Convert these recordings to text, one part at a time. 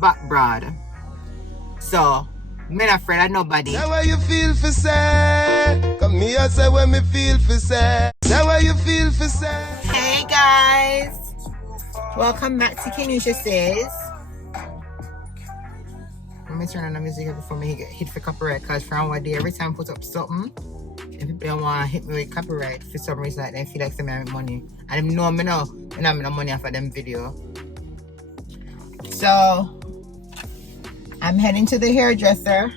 back broad. So, me not afraid of nobody. Say what you feel for say. Come here, say what me feel for say. Say what you feel for say. Hey guys, welcome back to Keneishasays. Let me turn on the music before me get hit for copyright, because from one day, every time I put up something, and people don't want to hit me with copyright for some reason, like they feel like they make money. And them know me now, and I'm no money off of them video. So, I'm heading to the hairdresser.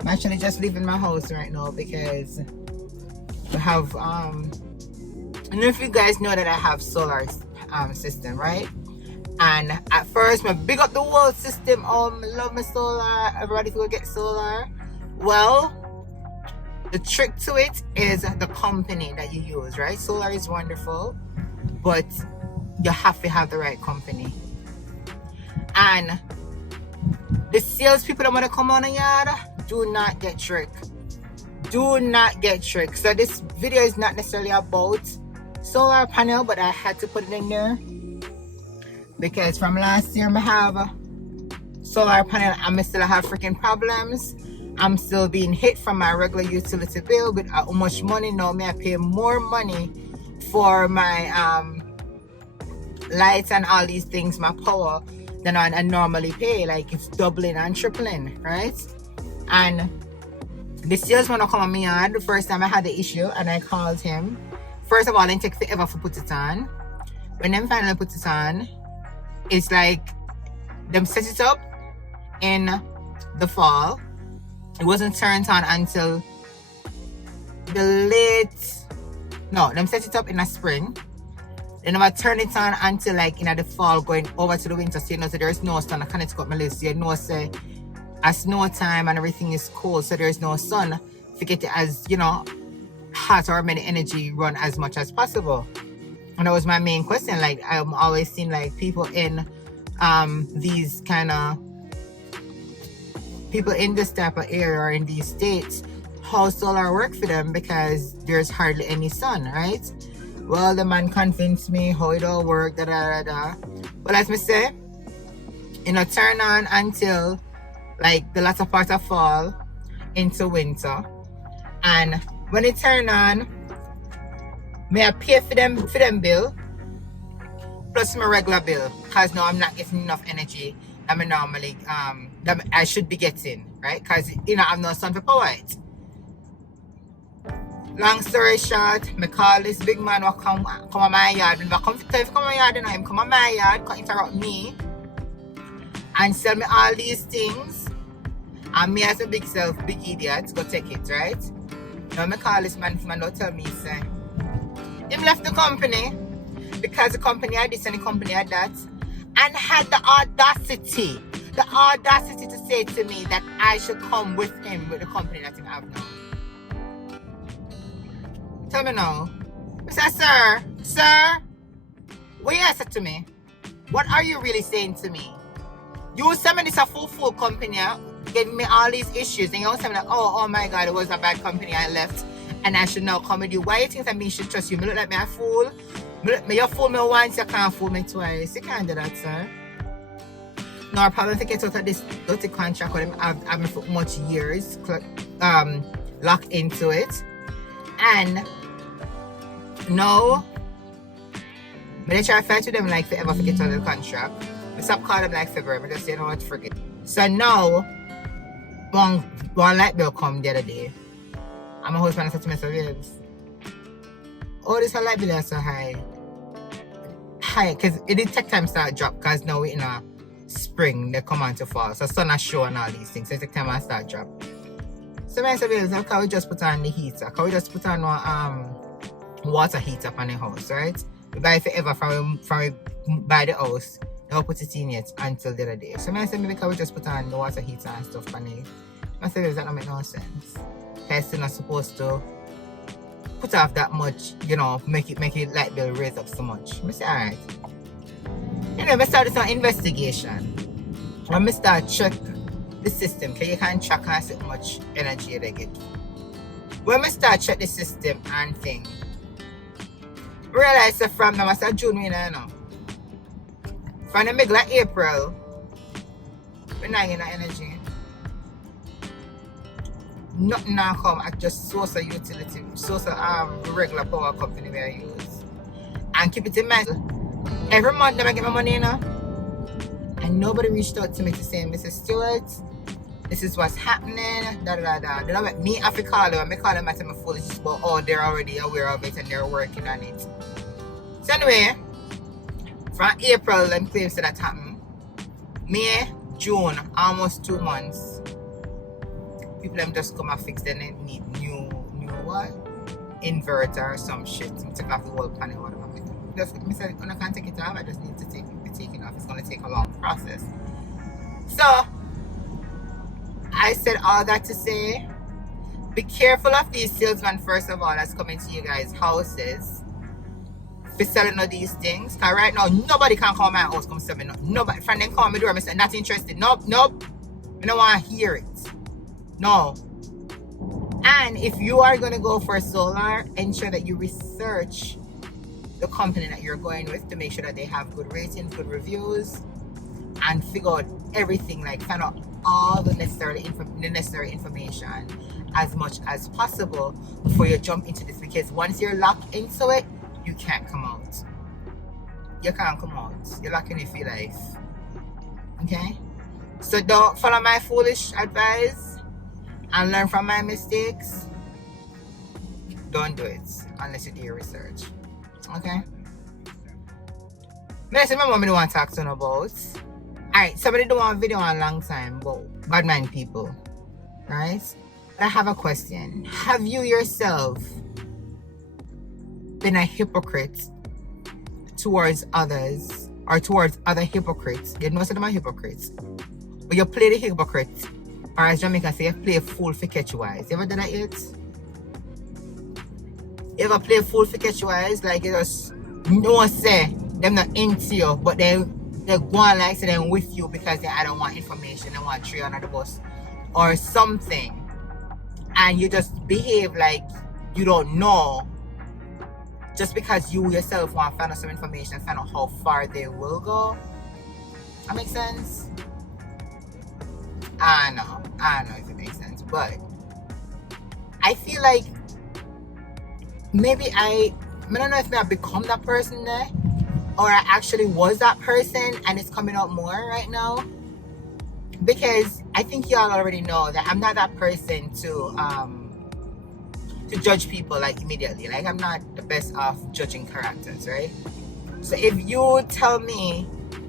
I'm actually just leaving my house right now because we have, I don't know if you guys know that I have solar system, right? And at first, I big up the whole system. I love my solar. Everybody will get solar. Well, the trick to it is the company that you use, right? Solar is wonderful, but you have to have the right company. And the salespeople that want to come on a yard, do not get tricked. Do not get tricked. So this video is not necessarily about solar panel, but I had to put it in there because from last year I have a solar panel and I still have freaking problems. I'm still being hit from my regular utility bill with how much money now. I pay more money for my lights and all these things, my power, than I normally pay. Like it's doubling and tripling, right? And the salesman come on me yard the first time I had the issue, and I called him. First of all, it take forever to put it on. When them finally put it on, it's like them set it up in the fall. It wasn't turned on until them set it up in the spring. Then I turn it on until like in the fall, going over to the winter. So you know, so there's no sun. I can't cut my list. You know, say at snow time and everything is cold, so there's no sun. Forget it as, you know, hot or many energy run as much as possible. And that was my main question. Like I'm always seeing like people in these kind of people in this type of area or in these states, how solar work for them because there's hardly any sun, right? Well, the man convinced me how it all work, da da da da. Well, as me say, you know, turn on until like the latter part of fall into winter. And when it turn on, may I pay for them bill plus my regular bill, because now I'm not getting enough energy that I normally that I should be getting, right? Because you know I have no sun for power it. Long story short, I call this big man who come on my yard. When I come to come on my yard, you know, him come on my yard, come interrupt me and sell me all these things. And me as a big idiot, go take it, right? Now I call this man don't tell me, say, him left the company because the company had this and the company had that, and had the audacity to say to me that I should come with him with the company that he have now. Tell me now. I said, sir, what you said to me? What are you really saying to me? You send me this a full company, giving me all these issues, and you tell me that, oh my God, it was a bad company I left, and I should now come with you. Why you think that me should trust you? Me look like me a fool? You fool me once, you can't fool me twice. You can't do that, sir. No, I probably think it's out of this dirty contract with him. I've been for much years locked into it. And no, but I try to fight with them like forever forget on the contract. I stop calling them like February, but just say, you know what, forget. So now, one light bill come the other day. And my husband said to me, so babes, oh, this light bill is so high. High, because it did take time to start drop, because now we're in a spring, they come on to fall. So sun is show and all these things, so it take time to start drop. So I said, babes, how can we just put on the heater? Can we just put on water heater on the house, right? We buy it forever from buy the house. Never put it in yet until the other day. So I said, maybe can we just put on the water heater and stuff on it? I said, that don't make no sense. Because you're not supposed to put off that much, you know, make it light bill raise up so much. I said, alright. Anyway, I started some investigation. When I start check the system, because you can track how much energy they get. When I start check the system and thing, realize that from now, I said June, you know. From the middle of April We're not getting that energy. Nothing now come at just source of utility, source of regular power company we use. And keep it in mind, every month they get my money, you know. And nobody reached out to me to say, Mrs. Stewart, this is what's happening, da da da. They don't make me have to call them. I call them and tell me foolishness, but oh, they're already aware of it and they're working on it. So anyway, from April, them claims that happened. May, June, almost 2 months. People them just come and fix them and need new what? Inverter or some shit. Take off the whole panel, whatever. Just me said, I can't take it off. I just need to be taken off. It's gonna take a long process. So I said all that to say, be careful of these salesmen first of all that's coming to you guys' houses for selling all these things. Cause right now nobody can call my house come sell me nothing. Nobody from them call me door. I say not interested. Nope. I don't want to hear it. No. And if you are gonna go for solar, ensure that you research the company that you're going with to make sure that they have good ratings, good reviews, and figure out everything, like find out all the necessary information as much as possible before you jump into this, because once you're locked into it, you can't come out. You can't come out. You're locked in it for life. Okay? So don't follow my foolish advice and learn from my mistakes. Don't do it unless you do your research. Okay? But my mom don't want to talk to you about. Alright, somebody do want a video on a long time about bad mind people. Right? But I have a question. Have you yourself been a hypocrite towards others or towards other hypocrites? You know some of them are hypocrites. But you play the hypocrite, or as Jamaica say, you play a fool for catch you eyes. You ever done that yet? You ever play a fool for catch you eyes? Like you just know say them not into you, but they go on like say them with you because they don't want information, they want tree under the bus or something. And you just behave like you don't know just because you yourself want to find out some information, find out how far they will go. That makes sense? I know if it makes sense, but I feel like maybe I don't know if I've become that person there, or I actually was that person and it's coming out more right now, because I think y'all already know that I'm not that person to judge people like immediately. Like I'm not the best of judging characters, right? So if you tell me,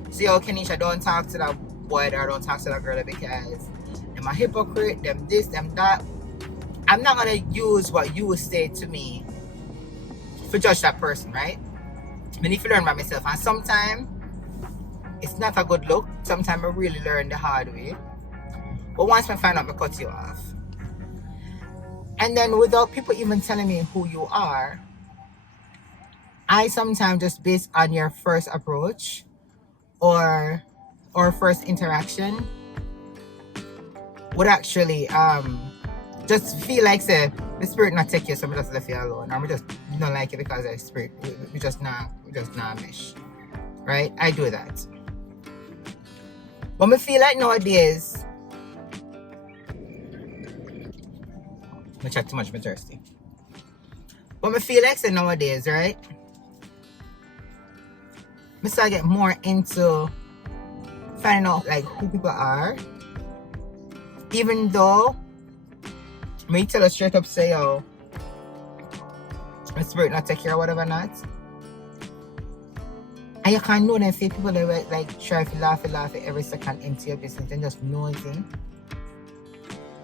say, oh Keneisha, don't talk to that boy or don't talk to that girl because them a hypocrite, them this, them that, I'm not gonna use what you say to me to judge that person, right? I need to learn by myself, and sometimes it's not a good look. Sometimes I really learn the hard way. But once I find out, I cut you off. And then without people even telling me who you are, I sometimes just based on your first approach or first interaction would actually just feel like say the spirit not take you, so I just left you alone. I'm just not like it because the spirit we just not mesh. Right? I do that. But I feel like nowadays I chat too much, I'm thirsty. But I feel like say nowadays, right? I start get more into finding out like who people are. Even though me tell her straight up say, oh, my spirit not take care of whatever not. And you can't know them fake people that like try to laugh every second into your business and just nosy.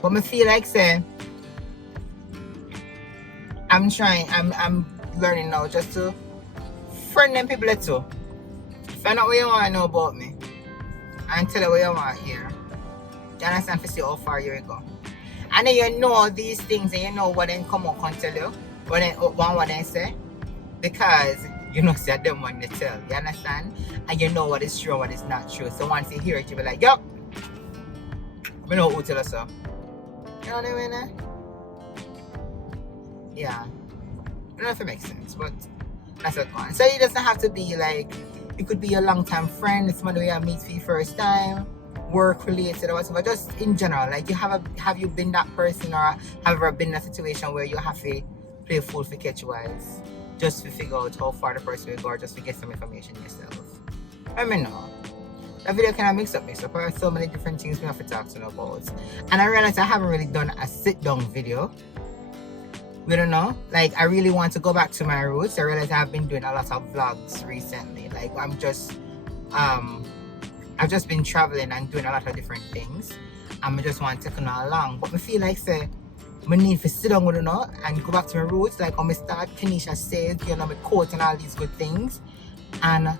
But I feel like say I'm learning now just to friend them people too. Find out what you want to know about me and tell her what you want to hear. You understand, to see how far you go. And then you know these things and you know what they come up and tell you, what they say, because you know say them want to tell. You understand? And you know what is true and what is not true. So once you hear it, you be like, yup, we know who tell us so. You know what I mean? Yeah. I don't know if it makes sense, but that's what one. So it doesn't have to be like, it could be a long time friend, it's somebody you meet for the first time, work related or whatever, just in general, like have you been that person, or have you ever been in a situation where you have to play fool for catch wise just to figure out how far the person will go, or just to get some information yourself? Let me know. That video kind of mix up. There are so many different things we have to talk to you about. And I realized I haven't really done a sit down video. We don't know. Like, I really want to go back to my roots. I realize I've been doing a lot of vlogs recently. Like, I've just been traveling and doing a lot of different things. And I just want to come along. But I feel like, say, I need to sit down with and go back to my roots. Like, I'm start Keneishasays, you know, my quote and all these good things. And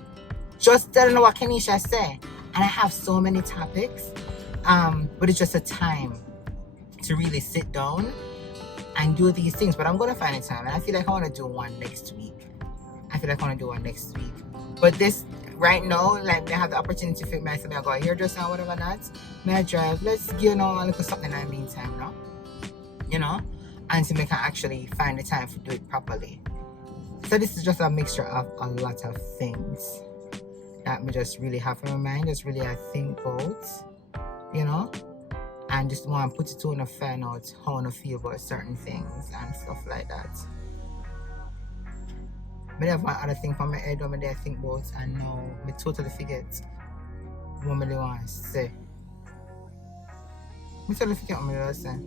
just telling what Keneisha say. And I have so many topics, but it's just a time to really sit down and do these things. But I'm gonna find a time, and I feel like I want to do one next week. But this right now, like, I have the opportunity to fit myself. I go here just now, whatever that. May I drive? Let's a little something in the meantime, no? You know, and to make I actually find the time to do it properly. So this is just a mixture of a lot of things that me just really have in my mind, just really I think about, you know, and just want to put it on and find out how I feel about certain things and stuff like that. But I have one other thing from my head when I think about, and now I totally forget what I really want to say. I totally forget what I really say.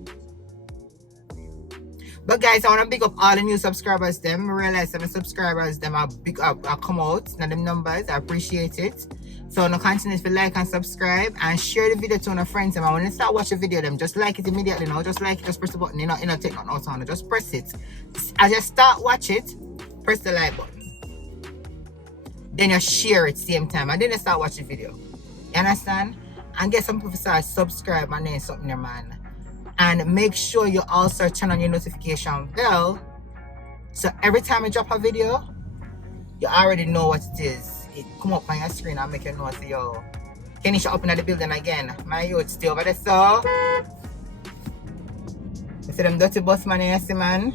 But guys, I want to big up all the new subscribers. I realize that my subscribers are big up, I come out, now them numbers. I appreciate it. So no continue to like and subscribe and share the video to your friends. And when you start watching the video, just like it immediately now. Just like it, just press the button. You know, take nothing out on it. Just press it. As you start watch it, press the like button. Then you share it same time, and then you start watching the video. You understand? And get some people start subscribe and then something there, man. And make sure you also turn on your notification bell, so every time I drop a video, you already know what it is. It come up on your screen and make you know, so yo, Keneisha up in the building again. My youth still over there, so you see them dirty bus man, you see, man.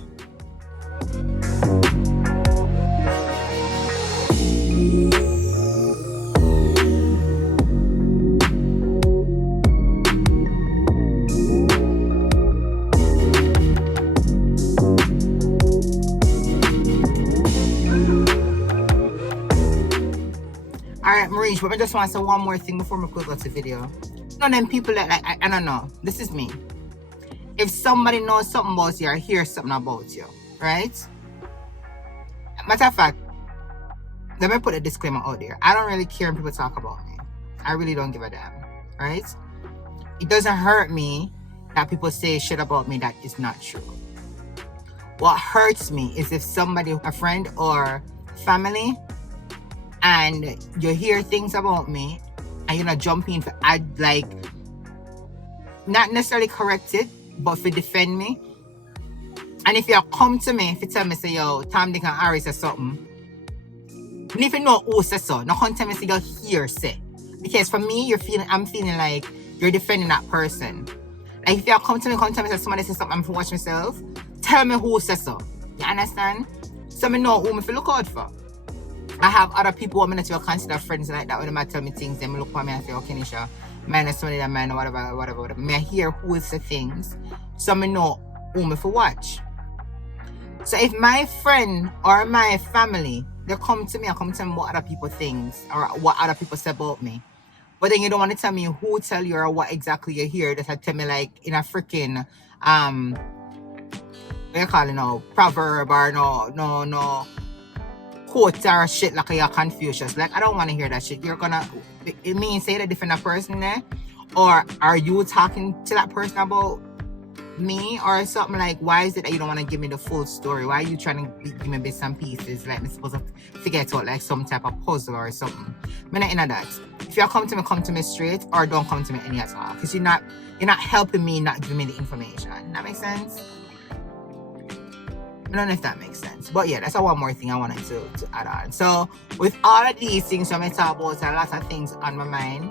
Alright, Maurice, but I just want to say one more thing before we go to the video. None of them people that, like, I don't know. This is me. If somebody knows something about you or hears something about you, right? Matter of fact, let me put a disclaimer out there. I don't really care when people talk about me. I really don't give a damn, right? It doesn't hurt me that people say shit about me that is not true. What hurts me is if somebody, a friend or family, and you hear things about me and you're not jumping for add, like, not necessarily correct it, but for defend me. And if you come to me, if you tell me, say, yo, Tom, Dick, and Harry says something, and if you know who says so, not come tell me, say, yo, hear say. Because for me, I'm feeling like you're defending that person. Like, if you come to me, say somebody says something, I'm for watch myself, tell me who says so. You understand? So I know who me look out for. I have other people who I not consider friends like that. When they might tell me things, they look at me and say, oh, Keneisha, man, that's somebody that man, or whatever. May I hear who is the things, so I know who me for watch. So if my friend or my family, they come to me and tell me what other people think or what other people say about me, but then you don't want to tell me who tell you or what exactly you hear, that tell me like in a freaking what you call it now, proverb or no quote or shit like you're Confucius. Like, I don't want to hear that shit. You're gonna, it means say that different person there, or are you talking to that person about me or something? Like, why is it that you don't want to give me the full story? Why are you trying to give me bits and pieces, like I'm supposed to figure it out like some type of puzzle or something? I'm not into that. If you come to me straight, or don't come to me any at all, because you're not helping me, not giving me the information. That makes sense? I don't know if that makes sense, but yeah, that's one more thing I wanted to add on. So with all of these things, I'm going to talk about a lot of things on my mind.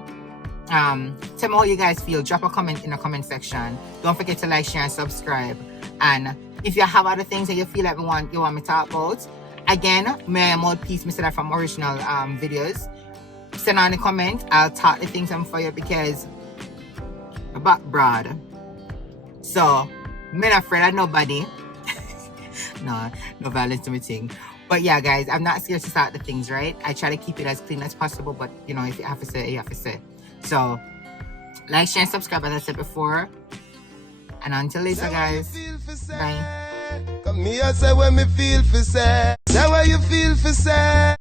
Tell me how you guys feel. Drop a comment in the comment section. Don't forget to like, share, and subscribe. And if you have other things that you feel like you want me to talk about, again, may I mouthpiece me that from original videos. Send on a comment. I'll talk the things for you, because my back broad. So, I'm not afraid of nobody. no violence to me thing. But yeah, guys, I'm not scared to start the things, right? I try to keep it as clean as possible, but you know, if you have to say it, you have to say it. So, like, share, and subscribe, as I said before. And until later, guys. Bye. Come here, say when me feel for say. Say what you feel for say.